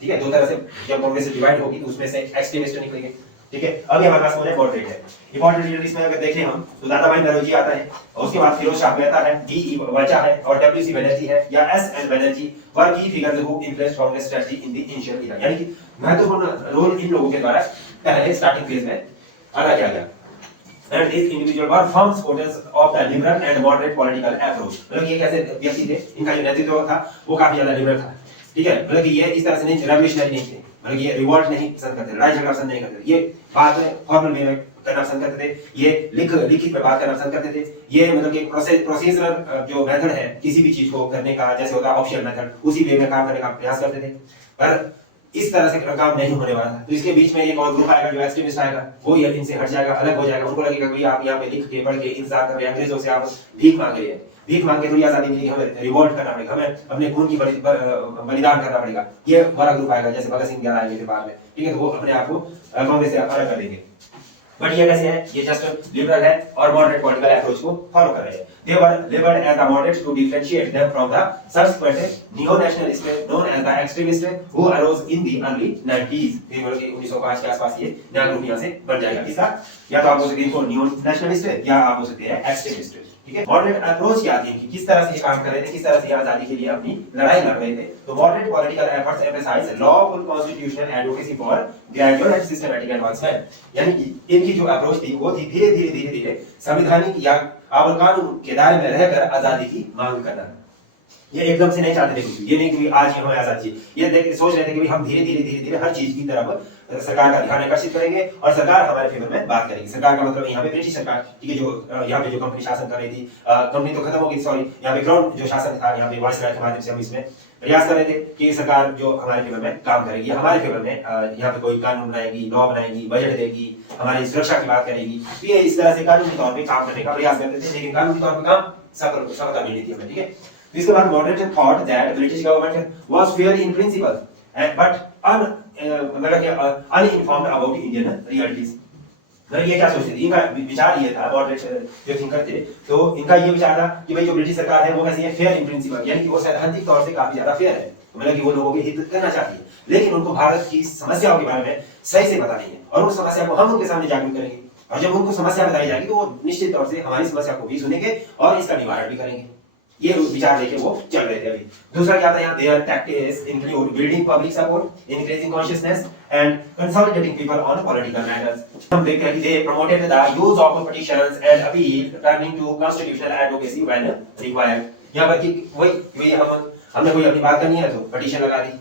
ठीक है, दो तरह से जब कांग्रेस डिवाइड होगी तो उसमें से एक्सट्रीमिस्ट निकलेंगे। ठीक है, अभी हमारे पास कौन है, मॉडरेट है। ये मॉडरेट लीडर इसमें अगर देखें हम तो दादाभाई नौरोजी आता है, और उसके बाद फिरोज शाह मेहता है, डी वाचा है, और डब्ल्यू सी बनर्जी है या S N Banerjee were key figures who influenced Congress strategy in the initial era, यानी कि महत्वपूर्ण रोल इन लोगों के द्वारा पहले स्टार्टिंग फेज में अदा किया गया। And these individuals were firm supporters of the liberal and moderate political approach। मतलब ये कैसे व्यक्ति थे, इनका जो नेतृत्व था वो काफी ज्यादा लिबरल था। ठीक है, मतलब कि ये इस तरह से नहीं, रेवोल्यूशनरी नहीं थे, मतलब ये रिवॉल्ट नहीं पसंद करते, लड़ाई झगड़ा पसंद नहीं करते, ये बात फॉर्मल वे में करना पसंद करते थे, ये लिखित में बात करना पसंद करते थे, ये मतलब कि प्रोसेसर जो मेथड है किसी भी चीज को करने का, जैसे होता है ऑफिशियल मेथड, उसी वे में काम करने का प्रयास करते थे। पर इस तरह से काम नहीं होने वाला था, तो इसके बीच में एक और ग्रुप आएगा जो एक्सट्रीमिस्ट आएगा, वो ये इनसे हट जाएगा, अलग हो जाएगा। उनको लगेगा कि आप यहाँ पे लिख के पढ़ के इंतजार कर रहे हैं, अंग्रेजों से आप भीख मांग रहे हैं, भीख मांग के थोड़ी आजादी मिलेगी, हमें रिवोल्ट करना पड़ेगा, हमें अपने खून की बलिदान करना पड़ेगा। ये बड़ा ग्रुप आएगा, जैसे भगत सिंह आएंगे फिर बाद में। ठीक है, तो वो अपने आप को कांग्रेस से अलग कर देंगे। बट ये कैसे है, ये जस्ट लिबरल है और मॉडरेट पॉलिटिकल अप्रोच को फॉलो कर रहे हैं। They were labeled as the moderates to differentiate them from the subsequent neo-nationalists known as the extremists who arose in the early 90s। ये मतलब कि 1905 के आसपास ये नया ग्रुप यहाँ से बन जाएगा। किसका, या तो आप बोल सकते हैं इनको नियो-नेशनलिस्ट या आप बोल सकते हैं एक्सट्रीमिस्ट। ठीक है, मॉडरेट अप्रोच क्या थी, किस तरह से ये काम कर रहे थे, किस तरह से आजादी के लिए अपनी लड़ाई लड़ रहे थे। तो moderate political efforts emphasize lawful constitutional advocacy for gradual and systematic advancement, यानी कि इनकी जो अप्रोच थी वो थी धीरे धीरे संवैधानिक या और कानून के दायरे में रहकर आजादी की मांग करना। ये एकदम से नहीं चाहते थे कुछ, ये नहीं कि आज हमें आजादी चाहिए, ये देख सोच रहे थे कि हम धीरे धीरे हर चीज की तरफ सरकार का ध्यान आकर्षित करेंगे और सरकार हमारे फेवर में बात करेगी। सरकार का मतलब यहाँ पे ब्रिटिश सरकार, ठीक है, जो यहाँ पे जो कंपनी शासन कर रही थी, कंपनी तो खत्म हो गई, सॉरी, यहाँ पे ग्राउंड जो शासन था, यहाँ पे वायसराय के माध्यम से हम इसमें प्रयास कर रहे थे कि सरकार जो हमारे फेवर में काम करेगी, हमारे फेवर में यहाँ पे कोई कानून बनाएगी, लॉ बनाएगी, बजट देगी, हमारी सुरक्षा की बात करेगी। तो ये इस तरह से कानूनी तौर पे काम करने का प्रयास करते थे, लेकिन कानूनी तौर पे काम सफलता मिली थी हमें। ठीक है, तो इसके बाद moderate thought that British government was fair in principle but uninformed about Indian realities. ये क्या सोचते थे, इनका विचार ये था, मॉडरेट जो थिंकर थे, तो इनका ये विचार था कि भाई जो ब्रिटिश सरकार है वो कैसी है, फेयर इन प्रिंसिपल, यानी कि वो सैद्धांतिक तौर से काफी ज्यादा फेयर है, मतलब कि वो लोगों के हित करना चाहती है, लेकिन उनको भारत की समस्याओं के बारे में सही से पता नहीं है, और उस समस्या को हम उनके सामने जागरूक करेंगे, और जब उनको समस्या बताई जाएगी तो वो निश्चित तौर से हमारी समस्या को भी सुनेंगे और इसका निवारण भी करेंगे। ये विचार लेके वो चल रहे थे। अभी दूसरा क्या था यहाँ, their tactics include building public support, increasing consciousness and consolidating people on political matters. हम देखते हैं कि they promoted the use of petitions and appeal turning to constitutional advocacy when required. यहाँ पर कि वही हमने कोई अपनी बात करनी है तो पिटीशन लगा दी,